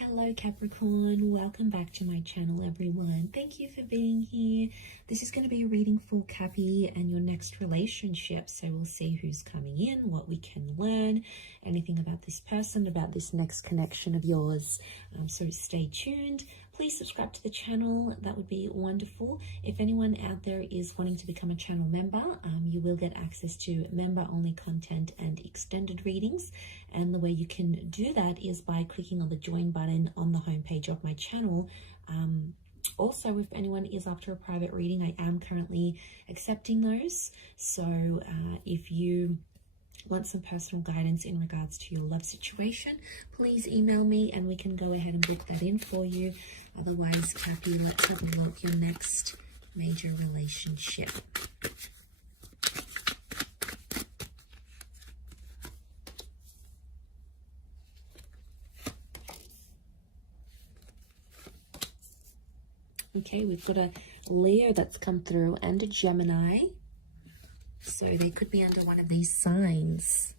Hello Capricorn, welcome back to my channel everyone. Thank you for being here. This is going to be a reading for Cappy and your next relationship. So we'll see who's coming in, what we can learn, anything about this person, about this next connection of yours. So stay tuned. Please subscribe to the channel. That would be wonderful. If anyone out there is wanting to become a channel member, you will get access to member-only content and extended readings. And the way you can do that is by clicking on the join button on the homepage of my channel. Also, if anyone is after a private reading, I am currently accepting those. So if you want some personal guidance in regards to your love situation, please email me and we can go ahead and book that in for you. Otherwise, Cappy, let's have a look. Your next major relationship. Okay, we've got a Leo that's come through and a Gemini. So they could be under one of these signs.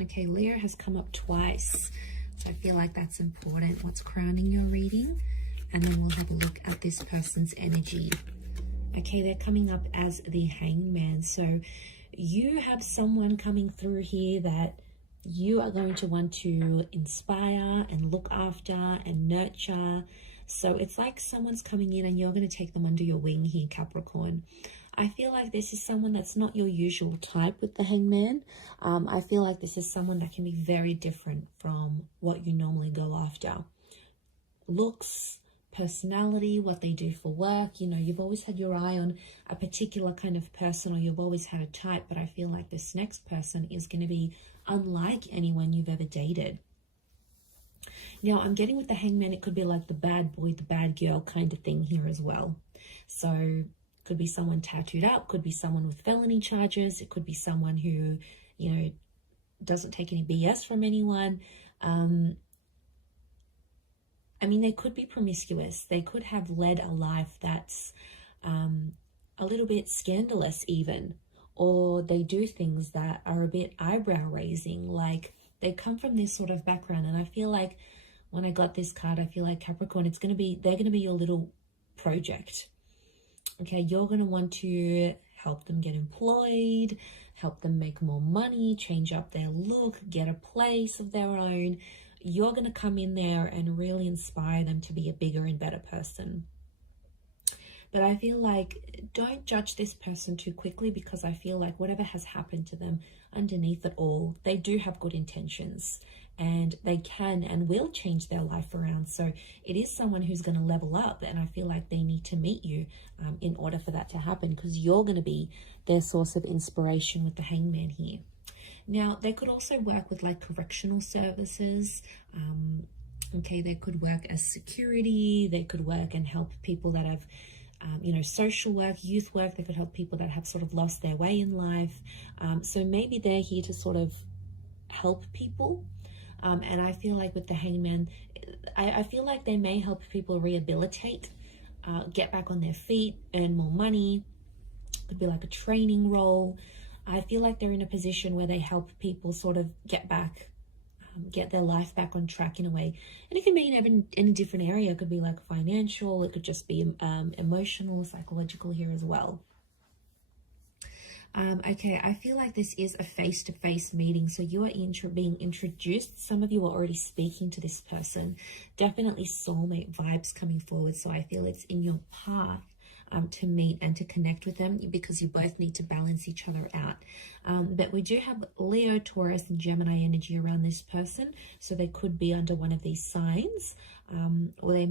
Okay, Leo has come up twice. So I feel like that's important. What's crowning your reading? And then we'll have a look at this person's energy. Okay, they're coming up as the Hangman. So you have someone coming through here that you are going to want to inspire and look after and nurture. So it's like someone's coming in and you're going to take them under your wing here, Capricorn. I feel like this is someone that's not your usual type with the Hangman. I feel like this is someone that can be very different from what you normally go after. Looks, personality, what they do for work. You know, you've always had your eye on a particular kind of person, or you've always had a type, but I feel like this next person is going to be unlike anyone you've ever dated. Now, I'm getting with the Hangman, it could be like the bad boy, the bad girl kind of thing here as well. So could be someone tattooed up, could be someone with felony charges, it could be someone who, you know, doesn't take any BS from anyone. I mean, they could be promiscuous. They could have led a life that's a little bit scandalous even, or they do things that are a bit eyebrow raising, like they come from this sort of background. And I feel like when I got this card, I feel like Capricorn, they're going to be your little project. Okay, you're going to want to help them get employed, help them make more money, change up their look, get a place of their own. You're going to come in there and really inspire them to be a bigger and better person. But I feel like don't judge this person too quickly, because I feel like whatever has happened to them, underneath it all, they do have good intentions and they can and will change their life around. So it is someone who's going to level up, and I feel like they need to meet you in order for that to happen, because you're going to be their source of inspiration with the Hangman here. Now, they could also work with like correctional services. Okay, they could work as security. They could work and help people that have, you know, social work, youth work. They could help people that have sort of lost their way in life. So maybe they're here to sort of help people. And I feel like with the Hangman, I feel like they may help people rehabilitate, get back on their feet, earn more money. Could be like a training role. I feel like they're in a position where they help people sort of get back, get their life back on track in a way. And it can be in any different area. It could be like financial, it could just be emotional, psychological here as well. Okay, I feel like this is a face-to-face meeting. So you are being introduced. Some of you are already speaking to this person. Definitely soulmate vibes coming forward. So I feel it's in your path to meet and to connect with them, because you both need to balance each other out. But we do have Leo, Taurus, and Gemini energy around this person. So they could be under one of these signs, or you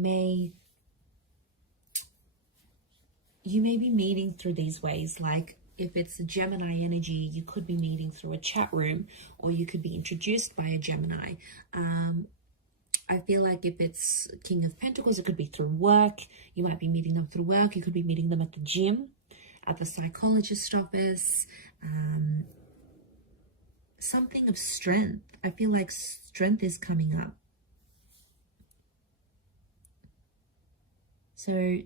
may be meeting through these ways. Like if it's a Gemini energy, you could be meeting through a chat room, or you could be introduced by a Gemini. I feel like if it's King of Pentacles, it could be through work. You might be meeting them through work. You could be meeting them at the gym, at the psychologist office. Something of strength. I feel like strength is coming up. So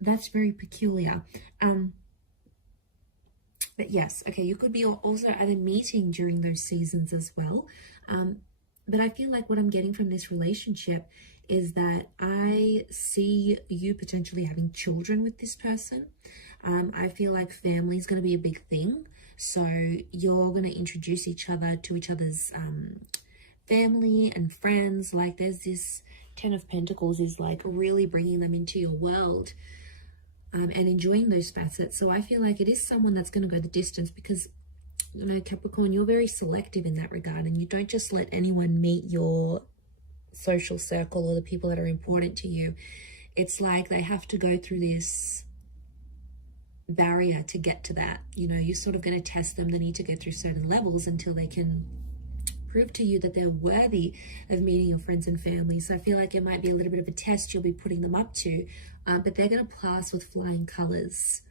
that's very peculiar. But yes, okay, you could be also at a meeting during those seasons as well. But I feel like what I'm getting from this relationship is that I see you potentially having children with this person. I feel like family is going to be a big thing. So you're going to introduce each other to each other's family and friends. Like there's this 10 of Pentacles is like really bringing them into your world. And enjoying those facets. So I feel like it is someone that's going to go the distance because, you know, Capricorn, you're very selective in that regard, and you don't just let anyone meet your social circle or the people that are important to you. It's like they have to go through this barrier to get to that. You know, you're sort of going to test them. They need to go through certain levels until they can prove to you that they're worthy of meeting your friends and family. So I feel like it might be a little bit of a test you'll be putting them up to, but they're going to pass with flying colors.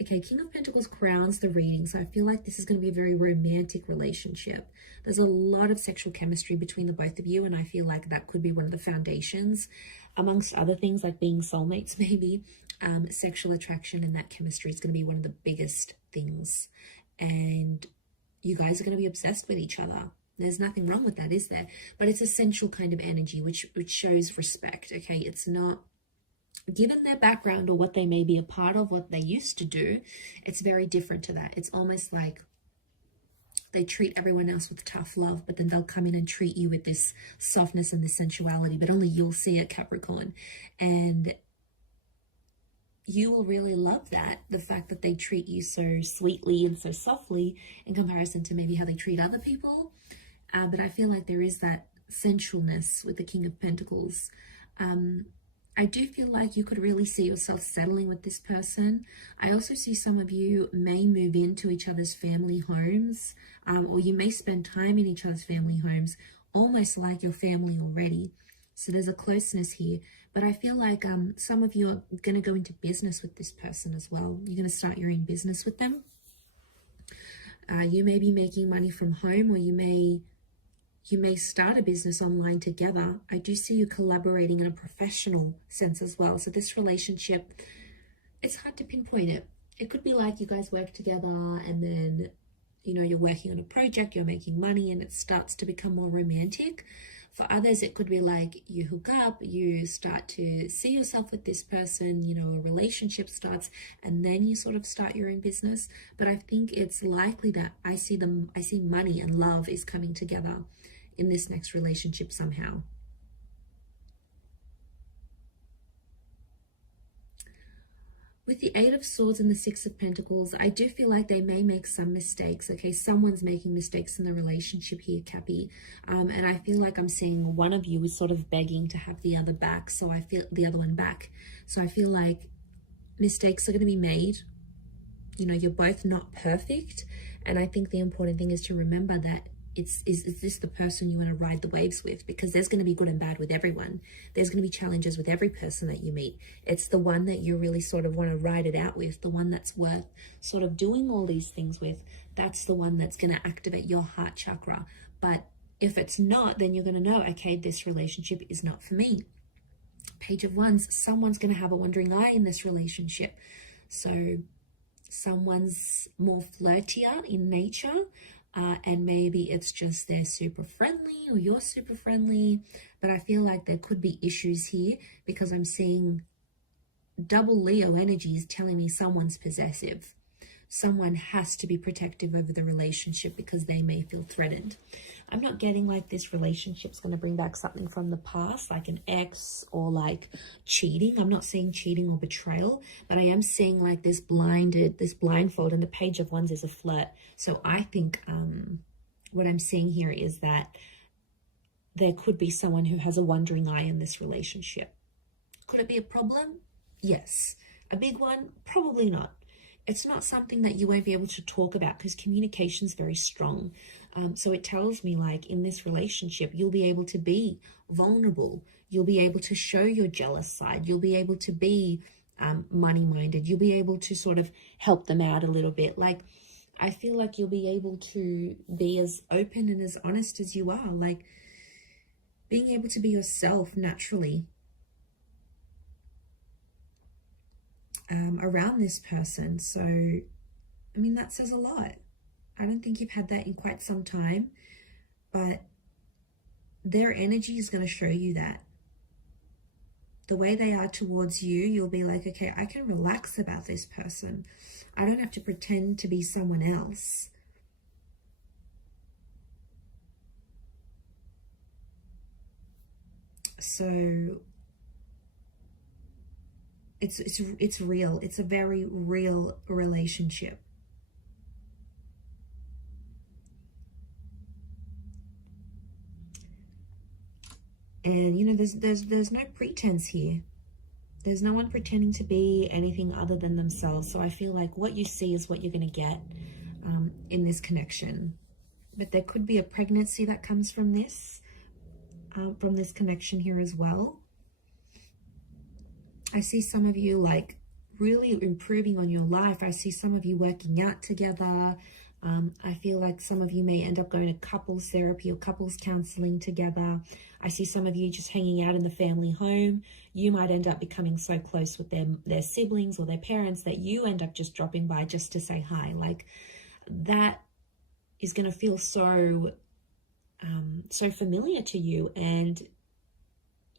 Okay, King of Pentacles crowns the reading. So I feel like this is going to be a very romantic relationship. There's a lot of sexual chemistry between the both of you, and I feel like that could be one of the foundations, amongst other things like being soulmates maybe. Sexual attraction and that chemistry is going to be one of the biggest things. And you guys are going to be obsessed with each other. There's nothing wrong with that, is there? But it's a sensual kind of energy, which shows respect, okay? It's not, given their background or what they may be a part of, what they used to do, it's very different to that. It's almost like they treat everyone else with tough love, but then they'll come in and treat you with this softness and this sensuality, but only you'll see it, Capricorn. And you will really love that, the fact that they treat you so sweetly and so softly in comparison to maybe how they treat other people. But I feel like there is that sensualness with the King of Pentacles. I do feel like you could really see yourself settling with this person. I also see some of you may move into each other's family homes, or you may spend time in each other's family homes, almost like your family already. So there's a closeness here. But I feel like some of you are going to go into business with this person as well. You're going to start your own business with them. You may be making money from home, or you may start a business online together. I do see you collaborating in a professional sense as well. So this relationship, it's hard to pinpoint it. It could be like you guys work together and then, you know, you're working on a project, you're making money, and it starts to become more romantic. For others, it could be like you hook up, you start to see yourself with this person, you know, a relationship starts, and then you sort of start your own business. But I think it's likely that I see money and love is coming together in this next relationship somehow. With the Eight of Swords and the Six of Pentacles, I do feel like they may make some mistakes. Okay, someone's making mistakes in the relationship here, Cappy. And I feel like I'm seeing one of you is sort of begging to have the other back. So I feel the other one back. So I feel like mistakes are going to be made. You know, you're both not perfect. And I think the important thing is to remember that is this the person you want to ride the waves with? Because there's going to be good and bad with everyone. There's going to be challenges with every person that you meet. It's the one that you really sort of want to ride it out with, the one that's worth sort of doing all these things with. That's the one that's going to activate your heart chakra. But if it's not, then you're going to know, okay, this relationship is not for me. Page of Wands, someone's going to have a wandering eye in this relationship. So someone's more flirtier in nature. And maybe it's just they're super friendly or you're super friendly. But I feel like there could be issues here because I'm seeing double Leo energies telling me someone's possessive. Someone has to be protective over the relationship because they may feel threatened. I'm not getting like this relationship's going to bring back something from the past, like an ex or like cheating. I'm not seeing cheating or betrayal, but I am seeing like this blindfold, and the Page of Wands is a flirt. So I think what I'm seeing here is that there could be someone who has a wandering eye in this relationship. Could it be a problem? Yes. A big one? Probably not. It's not something that you won't be able to talk about because communication is very strong. So it tells me like in this relationship, you'll be able to be vulnerable. You'll be able to show your jealous side. You'll be able to be money-minded. You'll be able to sort of help them out a little bit. Like, I feel like you'll be able to be as open and as honest as you are. Like, being able to be yourself naturally around this person. So I mean, that says a lot. I don't think you've had that in quite some time, but their energy is going to show you that. The way they are towards you, you'll be like, okay, I can relax about this person. I don't have to pretend to be someone else. So it's real. It's a very real relationship. And you know, there's no pretense here. There's no one pretending to be anything other than themselves. So I feel like what you see is what you're going to get in this connection. But there could be a pregnancy that comes from this connection here as well. I see some of you like really improving on your life. I see some of you working out together. I feel like some of you may end up going to couples therapy or couples counseling together. I see some of you just hanging out in the family home. You might end up becoming so close with their siblings or their parents that you end up just dropping by just to say hi. Like, that is going to feel so familiar to you, and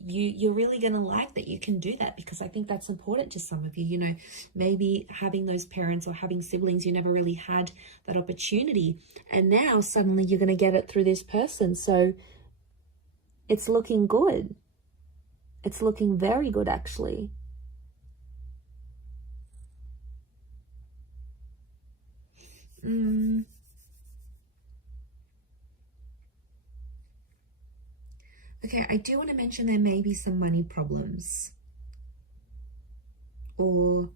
you're really going to like that you can do that, because I think that's important to some of you. You know, maybe having those parents or having siblings, you never really had that opportunity, and now suddenly you're going to get it through this person. So it's looking good. It's looking very good, actually. Okay, I do want to mention there may be some money problems. Or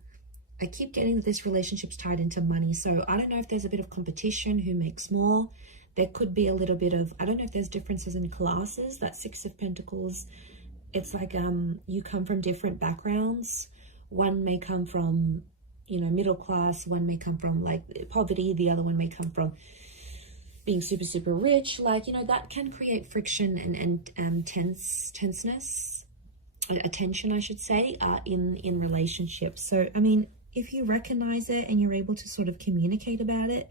I keep getting that this relationship's tied into money. So I don't know if there's a bit of competition, who makes more. There could be a little bit of, I don't know if there's differences in classes. That Six of Pentacles, it's like you come from different backgrounds. One may come from, you know, middle class. One may come from like poverty. The other one may come from being super, super rich. Like, you know, that can create friction and tenseness, attention, I should say, in relationships. So, I mean, if you recognize it and you're able to sort of communicate about it,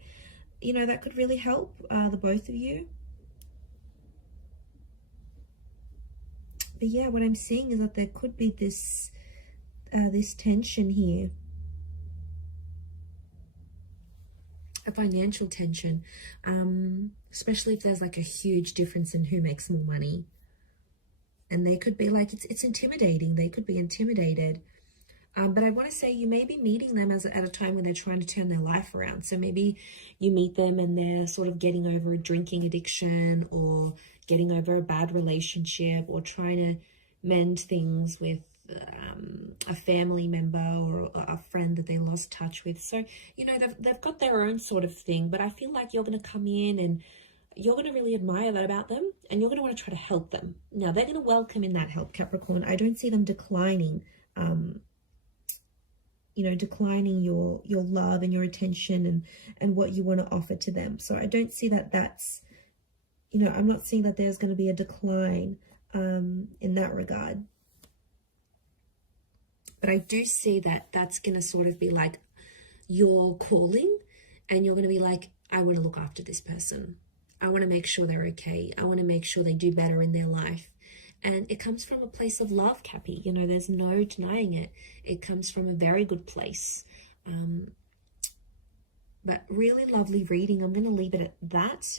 you know, that could really help the both of you. But yeah, what I'm seeing is that there could be this tension here. A financial tension, especially if there's like a huge difference in who makes more money. And they could be like, it's intimidating. They could be intimidated. But I want to say you may be meeting them at a time when they're trying to turn their life around. So maybe you meet them and they're sort of getting over a drinking addiction, or getting over a bad relationship, or trying to mend things with a family member or a friend that they lost touch with. So, you know, they've got their own sort of thing, but I feel like you're going to come in and you're going to really admire that about them, and you're going to want to try to help them. Now, they're going to welcome in that help, Capricorn. I don't see them declining, you know, declining your love and your attention and what you want to offer to them. So I don't see that that's, you know, I'm not seeing that there's going to be a decline in that regard. But I do see that that's going to sort of be like your calling, and you're going to be like, I want to look after this person. I want to make sure they're okay. I want to make sure they do better in their life. And it comes from a place of love, Cappy. You know, there's no denying it. It comes from a very good place. But really lovely reading. I'm going to leave it at that.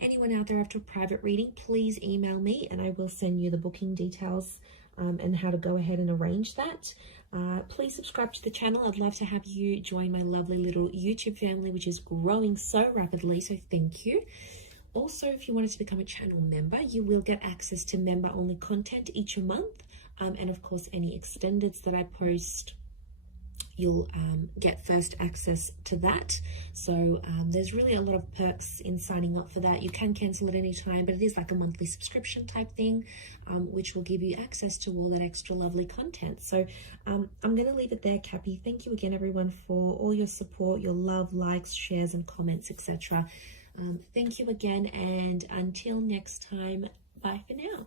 Anyone out there after a private reading, please email me and I will send you the booking details and how to go ahead and arrange that. Please subscribe to the channel. I'd love to have you join my lovely little YouTube family, which is growing so rapidly. So thank you. Also, if you wanted to become a channel member, you will get access to member-only content each month. And of course, any extendeds that I post, you'll get first access to that. So there's really a lot of perks in signing up for that. You can cancel at any time, but it is like a monthly subscription type thing, which will give you access to all that extra lovely content. So I'm going to leave it there, Cappy. Thank you again, everyone, for all your support, your love, likes, shares, and comments, etc. Thank you again, and until next time, bye for now.